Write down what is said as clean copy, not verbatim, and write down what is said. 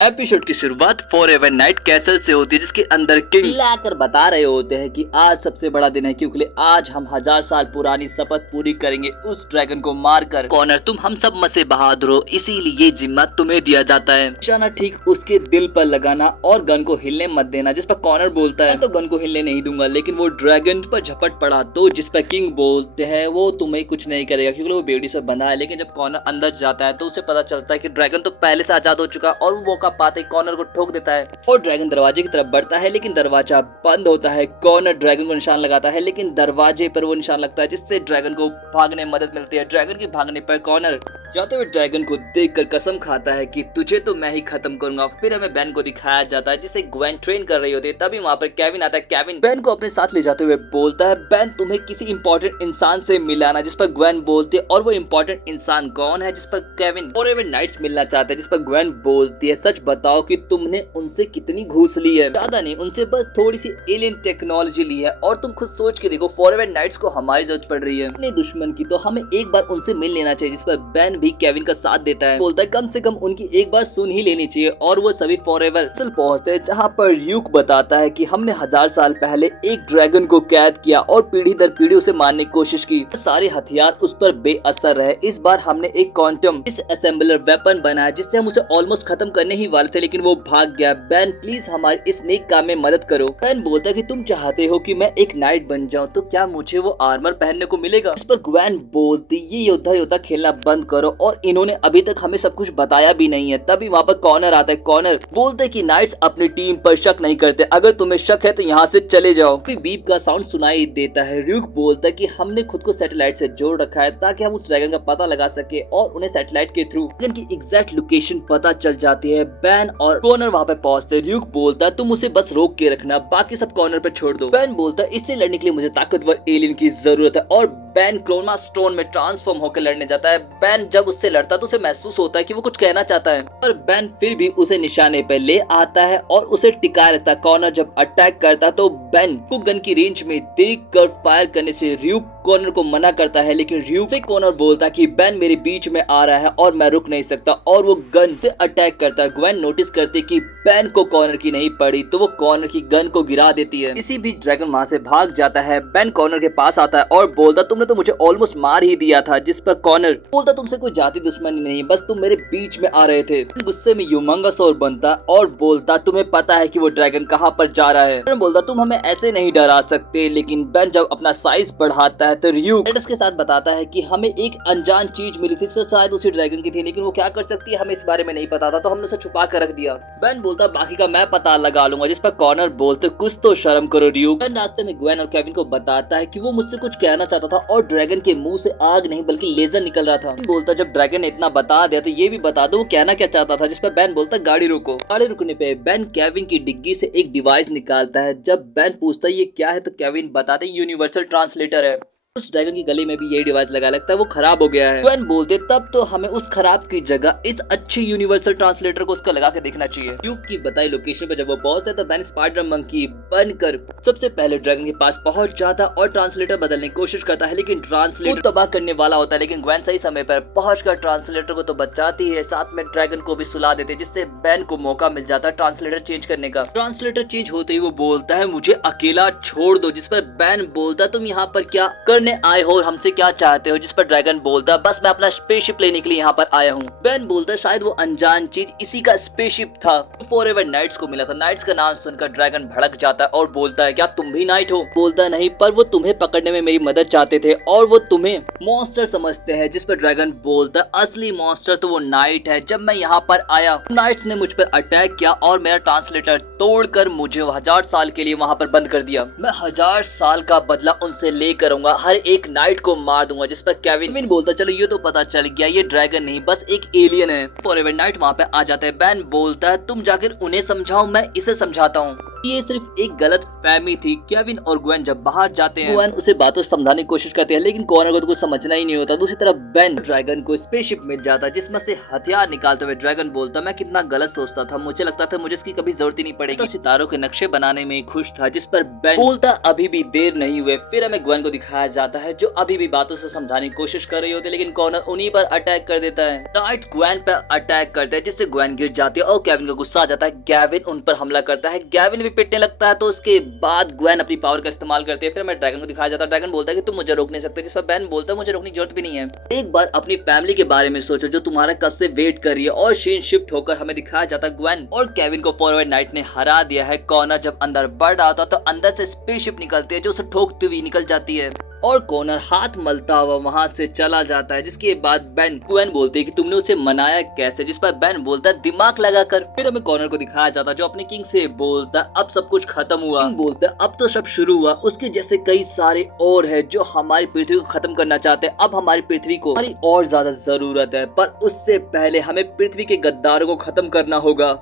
Episode की शुरुआत forever night castle से होती है, जिसके अंदर किंग लाकर बता रहे होते हैं कि आज सबसे बड़ा दिन है, क्योंकि आज हम 1000 साल पुरानी शपथ पूरी करेंगे उस ड्रैगन को मारकर। कॉनर, तुम हम सब में से बहादुर हो, इसीलिए ये जिम्मा तुम्हें दिया जाता है। निशाना ठीक उसके दिल पर लगाना और गन को हिलने मत देना। जिस पर कॉनर बोलता है मैं तो गन को हिलने नहीं दूंगा, लेकिन वो ड्रैगन पर झपट पड़ा तो जिस पर किंग बोलते हैं वो तुम्हें कुछ नहीं करेगा क्योंकि वो बेड़ी से बंधा है। लेकिन जब कॉनर अंदर जाता है तो उसे पता चलता है कि ड्रैगन तो पहले से आजाद हो चुका और वो मौका पाते कॉनर को ठोक देता है और ड्रैगन दरवाजे की तरफ बढ़ता है, लेकिन दरवाजा बंद होता है। कॉनर ड्रैगन को निशान लगाता है, लेकिन दरवाजे पर वो निशान लगता है, जिससे ड्रैगन को भागने में मदद मिलती है। ड्रैगन के भागने पर कॉनर जाते हुए ड्रैगन को देखकर कसम खाता है कि तुझे तो मैं ही खत्म करूंगा। फिर हमें बेन को दिखाया जाता है जिसे ग्वेन ट्रेन कर रही होती है। तभी वहाँ पर केविन आता है। केविन बेन को अपने साथ ले जाते हुए बोलता है, बेन तुम्हें किसी इंपॉर्टेंट इंसान से मिलाना। जिस पर ग्वेन बोलती है और वो इंपॉर्टेंट इंसान कौन है? जिस पर केविन फॉरएवर नाइट्स मिलना चाहते हैं। जिस पर ग्वेन बोलती है, सच बताओ कि तुमने उनसे कितनी घूस ली है? ज्यादा नहीं, उनसे बस थोड़ी सी एलियन टेक्नोलॉजी ली है। और तुम खुद सोच के देखो, फॉरएवर नाइट्स को हमारी जरूरत पड़ रही है अपने दुश्मन की, तो हमें एक बार उनसे मिल लेना चाहिए। जिस पर बेन भी केविन का साथ देता है, बोलता है कम से कम उनकी एक बार सुन ही लेनी चाहिए। और वो सभी फॉरएवर कैसल पहुंचते हैं, जहाँ पर ड्यूक बताता है कि हमने 1000 साल पहले एक ड्रैगन को कैद किया और पीढ़ी दर पीढ़ी उसे मारने की कोशिश की। सारे हथियार उस पर बेअसर रहे। इस बार हमने एक क्वांटम डिसअसेंबलर वेपन बनाया जिससे हम उसे ऑलमोस्ट खत्म करने ही वाले थे, लेकिन वो भाग गया। बेन प्लीज हमारे इस नेक काम में मदद करो। बेन बोलता है कि तुम चाहते हो कि मैं एक नाइट बन जाऊं, तो क्या मुझे वो आर्मर पहनने को मिलेगा? इस पर ग्वेन बोलती, ये योद्धा खेलना बंद करो और इन्होंने अभी तक हमें सब कुछ बताया भी नहीं है। तभी वहाँ पर कॉनर आता है। कॉनर बोलते है कि नाइट्स अपनी टीम पर शक नहीं करते, अगर तुम्हें शक है तो यहाँ से चले जाओ। बीप का साउंड सुनाई देता है। ड्यूक बोलता है कि हमने खुद को सैटेलाइट से जोड़ रखा है ताकि हम उस ड्रैगन का पता लगा सके और उन्हें सैटेलाइट के थ्रू ड्रैगन की एग्जैक्ट लोकेशन पता चल जाती है। बेन और कॉनर वहाँ पे पहुंचते हैं। ड्यूक बोलता है तुम उसे बस रोक के रखना, बाकी सब कॉर्नर पे छोड़ दो। बेन बोलता है इससे लड़ने के लिए मुझे ताकतवर एलियन की जरूरत है और बेन क्रोमा स्टोन में ट्रांसफॉर्म होकर लड़ने जाता है। बेन जब उससे लड़ता है तो उसे महसूस होता है कि वो कुछ कहना चाहता है, पर बेन फिर भी उसे निशाने पे ले आता है और उसे टिका रहता है। कॉनर जब अटैक करता है तो बेन को गन की रेंज में देखकर फायर करने से ड्यूक कॉनर को मना करता है, लेकिन ड्यूक से कॉनर बोलता है कि बेन मेरे बीच में आ रहा है और मैं रुक नहीं सकता, और वो गन से अटैक करता है। ग्वेन नोटिस करती है कि बेन को कॉनर की नहीं पड़ी तो वो कॉनर की गन को गिरा देती है। इसी बीच ड्रैगन वहाँ से भाग जाता है। बेन कॉनर के पास आता है और बोलता तुमने तो मुझे ऑलमोस्ट मार ही दिया था। जिस पर कॉनर बोलता तुमसे कोई जाति दुश्मनी नहीं, बस तुम मेरे बीच में आ रहे थे। गुस्से में ह्यूमंगस और बनता और बोलता तुम्हें पता है कि वो ड्रैगन कहाँ पर जा रहा है? बोलता तुम हमें ऐसे नहीं डरा सकते। लेकिन बेन जब अपना साइज बढ़ाता है तो ड्यूक के साथ बताता है कि हमें एक अनजान चीज मिली थी, शायद उसी ड्रैगन की थी, लेकिन वो क्या कर सकती है हमें इस बारे में नहीं पता था, तो हमने उसे छुपा कर रख दिया। बेन बोलता बाकी का मैं पता लगा लूंगा। जिस पर कॉनर बोलते कुछ तो शर्म करो ड्यूक। बेन रास्ते में ग्वेन और केविन को बताता है कि वो मुझसे कुछ कहना चाहता था और ड्रैगन के मुंह से आग नहीं बल्कि लेजर निकल रहा था। बोलता जब ड्रैगन ने इतना बता दिया तो ये भी बता दो वो कहना क्या चाहता था। जिस पर बेन बोलता गाड़ी रोको। गाड़ी रुकने पे बेन केविन की डिग्गी से एक डिवाइस निकालता है। जब बेन पूछता है ये क्या है तो केविन बताते यूनिवर्सल ट्रांसलेटर है। उस ड्रैगन की गले में भी ये डिवाइस लगा, लगता है वो खराब हो गया है। ग्वेन बोलते तब तो हमें उस खराब की जगह इस अच्छी यूनिवर्सल ट्रांसलेटर को उसका लगा के देखना चाहिए। ड्यूक की बताई लोकेशन पर जब वो पहुंचता है तो बेन स्पाइडर मंकी बनकर सबसे पहले ड्रैगन के पास पहुंच जाता और ट्रांसलेटर बदलने की कोशिश करता है, लेकिन ट्रांसलेटर तबाह करने वाला होता है। लेकिन ग्वेन सही समय पर पहुंचकर ट्रांसलेटर को तो बचाती है, साथ में ड्रैगन को भी सुला देते हैं, जिससे बेन को मौका मिल जाता है ट्रांसलेटर चेंज करने का। ट्रांसलेटर चेंज होते ही वो बोलता है मुझे अकेला छोड़ दो। जिस पर बेन बोलता तुम यहाँ पर क्या करने आए हो और हमसे क्या चाहते हो? जिस पर ड्रैगन बोलता बस मैं अपना स्पेसशिप लेने के लिए यहाँ पर आया हूँ। बेन बोलता शायद वो अनजान चीज इसी का स्पेसशिप था, फॉरएवर नाइट्स को मिला था। नाइट्स का नाम सुनकर ड्रैगन भड़क जाता है और बोलता है क्या तुम भी नाइट हो? बोलता नहीं, पर वो तुम्हें पकड़ने में मेरी मदद चाहते थे और वो तुम्हें मॉन्स्टर समझते हैं। जिस पर ड्रैगन बोलता असली मॉन्स्टर तो वो नाइट है। जब मैं यहाँ पर आया नाइट्स ने मुझ पर अटैक किया और मेरा ट्रांसलेटर तोड़कर मुझे 1000 साल के लिए वहाँ पर बंद कर दिया। मैं 1000 साल का बदला उनसे लेकर आऊंगा, हर एक नाइट को मार दूंगा। जिस पर केविन बोलता चलो ये तो पता चल गया ये ड्रैगन नहीं बस एक एलियन है। फॉरएवर नाइट वहाँ पे आ जाता है। बेन बोलता है तुम जाकर उन्हें समझाओ, मैं इसे समझाता हूँ। ये सिर्फ एक गलत फहमी थी। केविन और ग्वेन जब बाहर जाते हैं, ग्वेन उसे बातों से समझाने की कोशिश करते हैं, लेकिन कॉनर को तो कुछ समझना ही नहीं होता। दूसरी तरफ बेन ड्रैगन को स्पेसशिप मिल जाता है जिसमें से हथियार निकालते हुए ड्रैगन बोलता, मैं कितना गलत सोचता था, मुझे लगता था मुझे इसकी कभी जरूरत ही नहीं पड़ेगी। तो सितारों के नक्शे बनाने में खुश था, जिस पर बेन बोलता अभी भी देर नहीं हुए। फिर हमें ग्वेन को दिखाया जाता है जो अभी भी बातों से समझाने की कोशिश कर रही होती है, लेकिन कॉनर उन्हीं पर अटैक कर देता है। नाइट ग्वेन पर अटैक करते हैं जिससे ग्वेन गिर जाती है और केविन को गुस्सा आ जाता है। गेविन उन पर हमला करता है, गेविन भी पिटने लगता है। तो उसके बाद ग्वेन अपनी पावर का इस्तेमाल करती है। फिर हमें ड्रैगन को दिखाया जाता है, ड्रैगन बोलता है कि तुम मुझे रोक नहीं सकते, जिस पर बेन बोलता है मुझे रोकने की जरूरत भी नहीं है। एक बार अपनी फैमिली के बारे में सोचो जो तुम्हारा कब से वेट कर रही है। और सीन शिफ्ट होकर हमें दिखाया जाता है ग्वेन और केविन को फॉरवर्ड नाइट ने हरा दिया है। कॉनर जब अंदर बढ़ रहा था तो अंदर से स्पेसशिप निकलती है जो उसे ठोकती हुई निकल जाती है और कॉनर हाथ मलता हुआ वहां से चला जाता है। जिसके बाद बेन ग्वेन बोलते है कि तुमने उसे मनाया कैसे, जिस पर बेन बोलता है दिमाग लगाकर। फिर हमें कॉनर को दिखाया जाता है जो अपने किंग से बोलता है अब सब कुछ खत्म हुआ। किंग बोलता है अब तो सब शुरू हुआ, उसके जैसे कई सारे और है जो हमारी पृथ्वी को खत्म करना चाहते हैं। अब हमारी पृथ्वी को हमारी और ज्यादा जरूरत है, पर उससे पहले हमें पृथ्वी के गद्दारों को खत्म करना होगा।